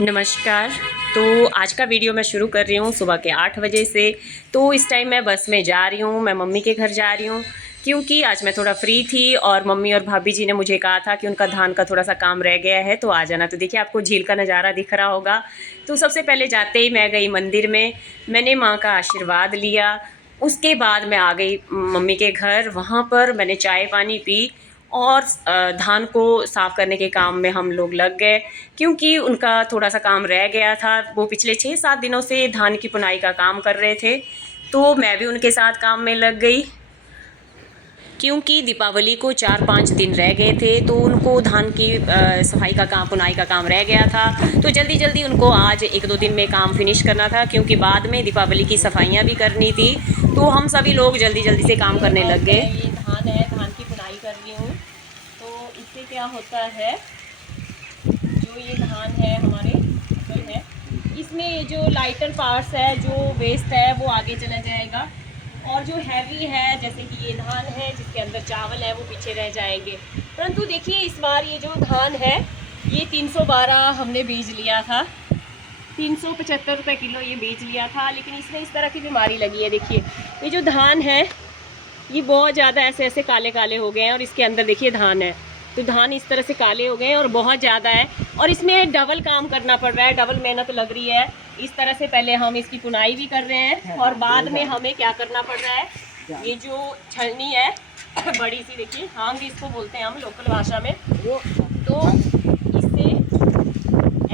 नमस्कार। तो आज का वीडियो मैं शुरू कर रही हूँ सुबह के 8 बजे से। तो इस टाइम मैं बस में जा रही हूँ, मैं मम्मी के घर जा रही हूँ क्योंकि आज मैं थोड़ा फ्री थी और मम्मी और भाभी जी ने मुझे कहा था कि उनका धान का थोड़ा सा काम रह गया है तो आ जाना। तो देखिए आपको झील का नज़ारा दिख रहा होगा। तो सबसे पहले जाते ही मैं गई मंदिर में, मैंने माँ का आशीर्वाद लिया। उसके बाद मैं आ गई मम्मी के घर, वहाँ पर मैंने चाय पानी पी और धान को साफ़ करने के काम में हम लोग लग गए क्योंकि उनका थोड़ा सा काम रह गया था। वो पिछले 6-7 दिनों से धान की पुनाई का काम कर रहे थे, तो मैं भी उनके साथ काम में लग गई क्योंकि दीपावली को 4-5 दिन रह गए थे तो उनको धान की सफाई का काम, पुनाई का काम रह गया था। तो जल्दी जल्दी उनको आज 1-2 दिन में काम फिनिश करना था क्योंकि बाद में दीपावली की सफाइयाँ भी करनी थी। तो हम सभी लोग जल्दी जल्दी से काम करने लग गए। ये धान है, धान की पुनाई कर रही हूँ। तो इससे क्या होता है, जो ये धान है हमारे फसल है, इसमें ये जो लाइटर पार्ट्स है, जो वेस्ट है वो आगे चला जाएगा और जो हैवी है जैसे कि ये धान है जिसके अंदर चावल है वो पीछे रह जाएंगे। परंतु देखिए इस बार ये जो धान है ये 312 हमने बीज लिया था, 375 रुपये किलो ये बीज लिया था, लेकिन इसमें इस तरह की बीमारी लगी है। देखिए ये जो धान है ये बहुत ज़्यादा ऐसे ऐसे काले काले हो गए हैं और इसके अंदर देखिए धान है, तो धान इस तरह से काले हो गए हैं और बहुत ज़्यादा है और इसमें डबल काम करना पड़ रहा है, डबल मेहनत लग रही है। इस तरह से पहले हम इसकी पुनाई भी कर रहे हैं और बाद में हमें क्या करना पड़ रहा है, ये जो छलनी है बड़ी सी, देखिए हांग इसको बोलते हैं हम लोकल भाषा में, तो इससे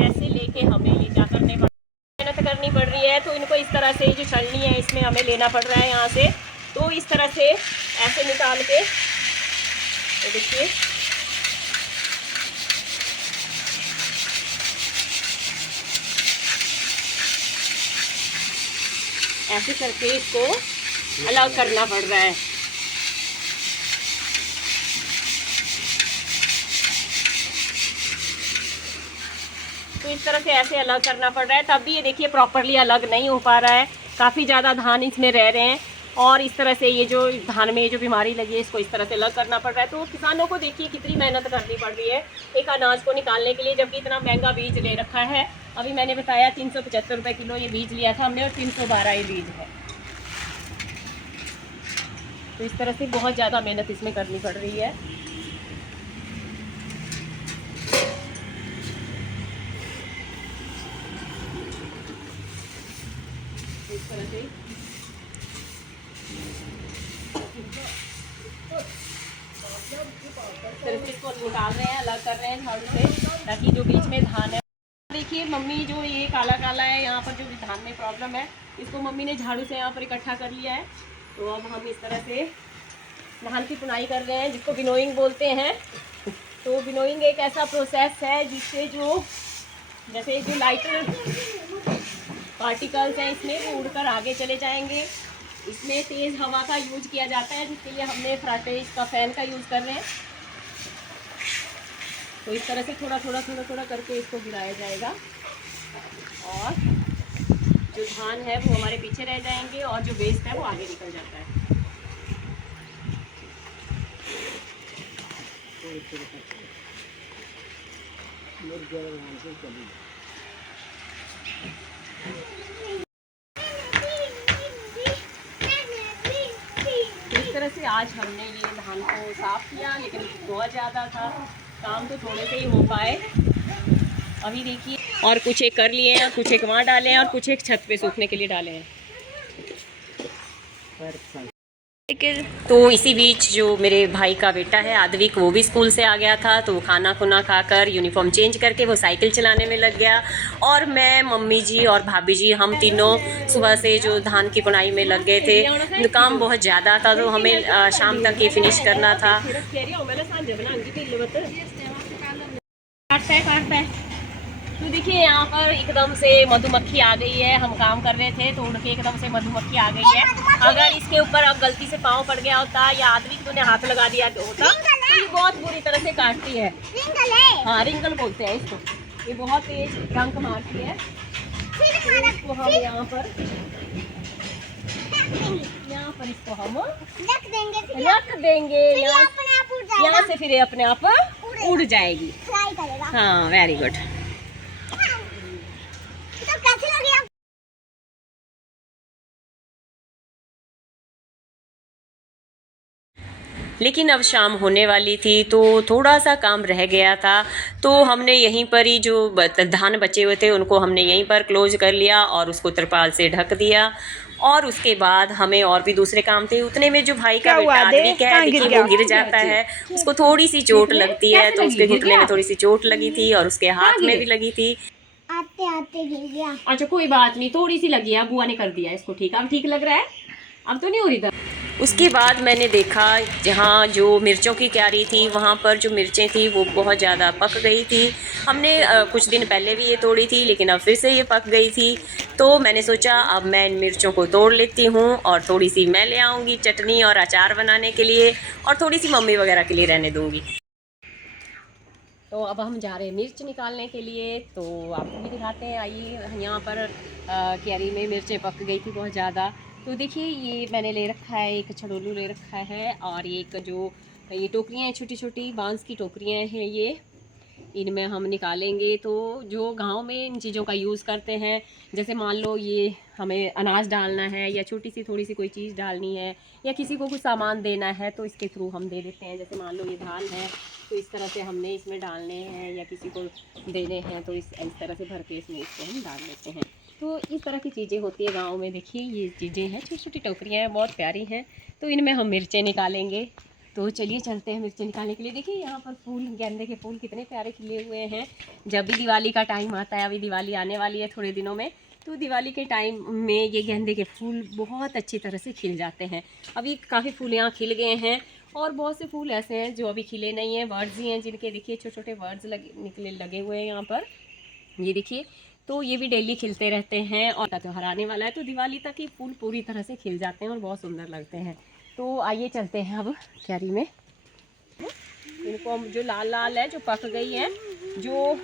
ऐसे लेके हमें ये क्या करने पड़ मेहनत करनी पड़ रही है। तो इनको इस तरह से जो छलनी है इसमें हमें लेना पड़ रहा है यहाँ से, तो इस तरह से ऐसे निकाल के, तो देखिए ऐसे करके इसको अलग करना पड़ रहा है। तो इस तरह से ऐसे अलग करना पड़ रहा है, तब भी ये देखिए प्रॉपरली अलग नहीं हो पा रहा है, काफ़ी ज़्यादा धान इसमें रह रहे हैं और इस तरह से ये जो धान में ये जो बीमारी लगी है इसको इस तरह से अलग करना पड़ रहा है। तो किसानों को देखिए कितनी मेहनत करनी पड़ रही है एक अनाज को निकालने के लिए, जबकि इतना महंगा बीज ले रखा है। अभी मैंने बताया 375 रुपये किलो ये बीज लिया था हमने और 312 ये बीज है। तो इस तरह से बहुत ज़्यादा मेहनत इसमें करनी पड़ रही है। इस तरह से इसको निकाल रहे हैं, अलग कर रहे हैं झाड़ू से, ताकि जो बीच में धान है, देखिए मम्मी जो ये काला काला है यहाँ पर जो धान में प्रॉब्लम है इसको मम्मी ने झाड़ू से यहाँ पर इकट्ठा कर लिया है। तो अब हम इस तरह से धान की पुनाई कर रहे हैं जिसको विनोइंग बोलते हैं। तो विनोइंग एक ऐसा प्रोसेस है जिससे जो जैसे जो लाइटर पार्टिकल्स हैं इसमें वो उड़कर आगे चले जाएंगे। इसमें तेज़ हवा का यूज किया जाता है जिसके लिए हमने फ्राटेज का फ़ैन का यूज़ कर रहे हैं। तो इस तरह से थोड़ा थोड़ा थोड़ा थोड़ा करके इसको गिराया जाएगा और जो धान है वो हमारे पीछे रह जाएंगे और जो वेस्ट है वो आगे निकल जाता है। इस तरह से आज हमने ये धान को साफ़ किया, लेकिन बहुत ज़्यादा था, काम तो थोड़े से ही हो पाए। अभी देखिए और कुछ एक कर लिए हैं, कुछ एक वहाँ डाले हैं और कुछ एक छत पे सूखने के लिए डाले हैं। तो इसी बीच जो मेरे भाई का बेटा है आद्विक, वो भी स्कूल से आ गया था, तो वो खाना खुना खाकर यूनिफॉर्म चेंज करके वो साइकिल चलाने में लग गया और मैं, मम्मी जी और भाभी जी हम तीनों सुबह से जो धान की पुनाई में लग गए थे। काम बहुत ज़्यादा था तो हमें शाम तक ये फिनिश करना था। तो देखिए यहाँ पर एकदम से मधुमक्खी आ गई है, हम काम कर रहे थे तो उड़ के एकदम से मधुमक्खी आ गई है। अगर इसके ऊपर अब गलती से पाँव पड़ गया होता या आदमी तूने हाथ लगा दिया होता तो ये बहुत बुरी तरह से काटती है। हाँ रिंगल बोलते हैं इसको, ये बहुत तेज डंक मारती है। तो इसको हम यहाँ पर इसको हम रख देंगे, यहाँ से फिर अपने आप उड़ जाएगी। हाँ वेरी गुड। लेकिन अब शाम होने वाली थी तो थोड़ा सा काम रह गया था, तो हमने यहीं पर ही जो धान बचे हुए थे उनको हमने यहीं पर क्लोज कर लिया और उसको तिरपाल से ढक दिया। और उसके बाद हमें और भी दूसरे काम थे। उतने में जो भाई का बेटा आदमी क्या है देखिए वो गिर जाता है, उसको थोड़ी सी चोट लगती है, तो उसके घुटने में थोड़ी सी चोट लगी थी और उसके हाथ में भी लगी थी। आते आते गिर गया। अच्छा कोई बात नहीं, थोड़ी सी लगी है, बुआ ने कर दिया इसको ठीक। अब ठीक लग रहा है, अब तो नहीं हो रही दर्द। उसके बाद मैंने देखा जहाँ जो मिर्चों की क्यारी थी वहाँ पर जो मिर्चें थी वो बहुत ज़्यादा पक गई थी। हमने कुछ दिन पहले भी ये तोड़ी थी लेकिन अब फिर से ये पक गई थी, तो मैंने सोचा अब मैं इन मिर्चों को तोड़ लेती हूँ और थोड़ी सी मैं ले आऊँगी चटनी और अचार बनाने के लिए, और थोड़ी सी मम्मी वगैरह के लिए रहने दूँगी। तो अब हम जा रहे हैं मिर्च निकालने के लिए, तो आपको भी दिखाते हैं। आइए, यहाँ पर क्यारी में मिर्चें पक गई थी बहुत ज़्यादा। तो देखिए ये मैंने ले रखा है, एक छड़ोलू ले रखा है, और एक जो ये टोकरियाँ हैं छोटी छोटी बांस की टोकरियाँ हैं, ये इनमें हम निकालेंगे। तो जो गांव में इन चीज़ों का यूज़ करते हैं, जैसे मान लो ये हमें अनाज डालना है या छोटी सी थोड़ी सी कोई चीज़ डालनी है या किसी को कुछ सामान देना है, तो इसके थ्रू हम दे देते हैं। जैसे मान लो ये धान है तो इस तरह से हमने इसमें डालने हैं या किसी को देने हैं, तो इस तरह से भर के इसमें इसको हम डाल लेते हैं। तो इस तरह की चीज़ें होती है गाँव में। देखिए ये चीज़ें हैं, छोटी छोटी टोकरियाँ हैं, बहुत प्यारी हैं। तो इनमें हम मिर्चें निकालेंगे। तो चलिए चलते हैं मिर्ची निकालने के लिए। देखिए यहाँ पर फूल, गेंदे के फूल कितने प्यारे खिले हुए हैं। जब भी दिवाली का टाइम आता है, अभी दिवाली आने वाली है थोड़े दिनों में, तो दिवाली के टाइम में ये गेंदे के फूल बहुत अच्छी तरह से खिल जाते हैं। अभी काफ़ी फूल यहाँ खिल गए हैं और बहुत से फूल ऐसे हैं जो अभी खिले नहीं हैं। बर्ड्स ही हैं जिनके देखिए छोटे छोटे बर्ड्स लगे हुए हैं यहाँ पर, ये देखिए। तो ये भी डेली खिलते रहते हैं और त्योहार आने वाला है तो दिवाली तक ये फूल पूरी तरह से खिल जाते हैं और बहुत सुंदर लगते हैं। तो आइए चलते हैं अब क्यारी में। इनको हम जो लाल लाल है जो पक गई है, जो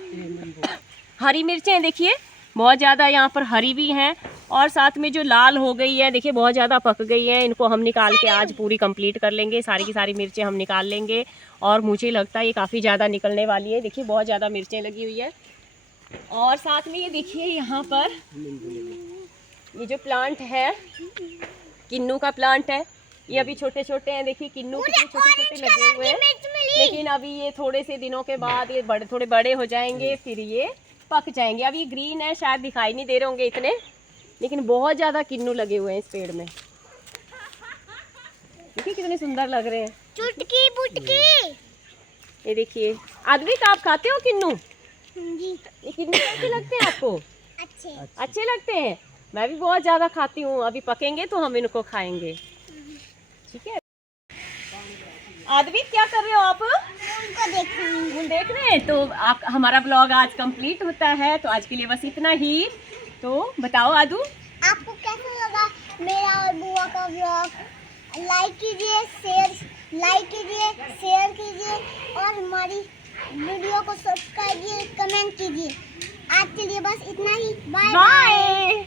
हरी मिर्चें देखिए बहुत ज़्यादा यहाँ पर हरी भी हैं, और साथ में जो लाल हो गई है देखिए बहुत ज़्यादा पक गई है। इनको हम निकाल के आज पूरी कंप्लीट कर लेंगे, सारी की सारी मिर्चें हम निकाल लेंगे। और मुझे लगता है ये काफ़ी ज़्यादा निकलने वाली है, देखिए बहुत ज़्यादा मिर्चें लगी हुई है। और साथ में ये देखिए यहाँ पर ये जो प्लांट है किन्नू का प्लांट है, ये अभी छोटे छोटे हैं। देखिए किन्नू कितने छोटे छोटे लगे हुए हैं, लेकिन अभी ये थोड़े से दिनों के बाद ये थोड़े बड़े हो जाएंगे, फिर ये पक जाएंगे। अभी ग्रीन है, शायद दिखाई नहीं दे रहे होंगे इतने, लेकिन बहुत ज़्यादा किन्नू लगे हुए हैं इस पेड़ में। देखिए कितने सुंदर लग रहे हैं, चुटकी बुटकी। ये देखिए। आदमी का आप खाते हो किन्नू? जी। ये किन्नू कैसे लगते हैं आपको? अच्छे लगते हैं। मैं भी बहुत ज़्यादा खाती हूँ, अभी पकेंगे तो हम इनको खाएंगे, ठीक है। आदमी क्या कर रहे हो आप? देख रहे हैं। तो आप हमारा ब्लॉग आज कंप्लीट होता है, तो आज के लिए बस इतना ही। तो बताओ आदू, आपको कैसा लगा मेरा और बुआ का ब्लॉग? लाइक कीजिए, शेयर कीजिए और हमारी वीडियो को सब्सक्राइब कीजिए, कमेंट कीजिए। आज के लिए बस इतना ही। Bye bye.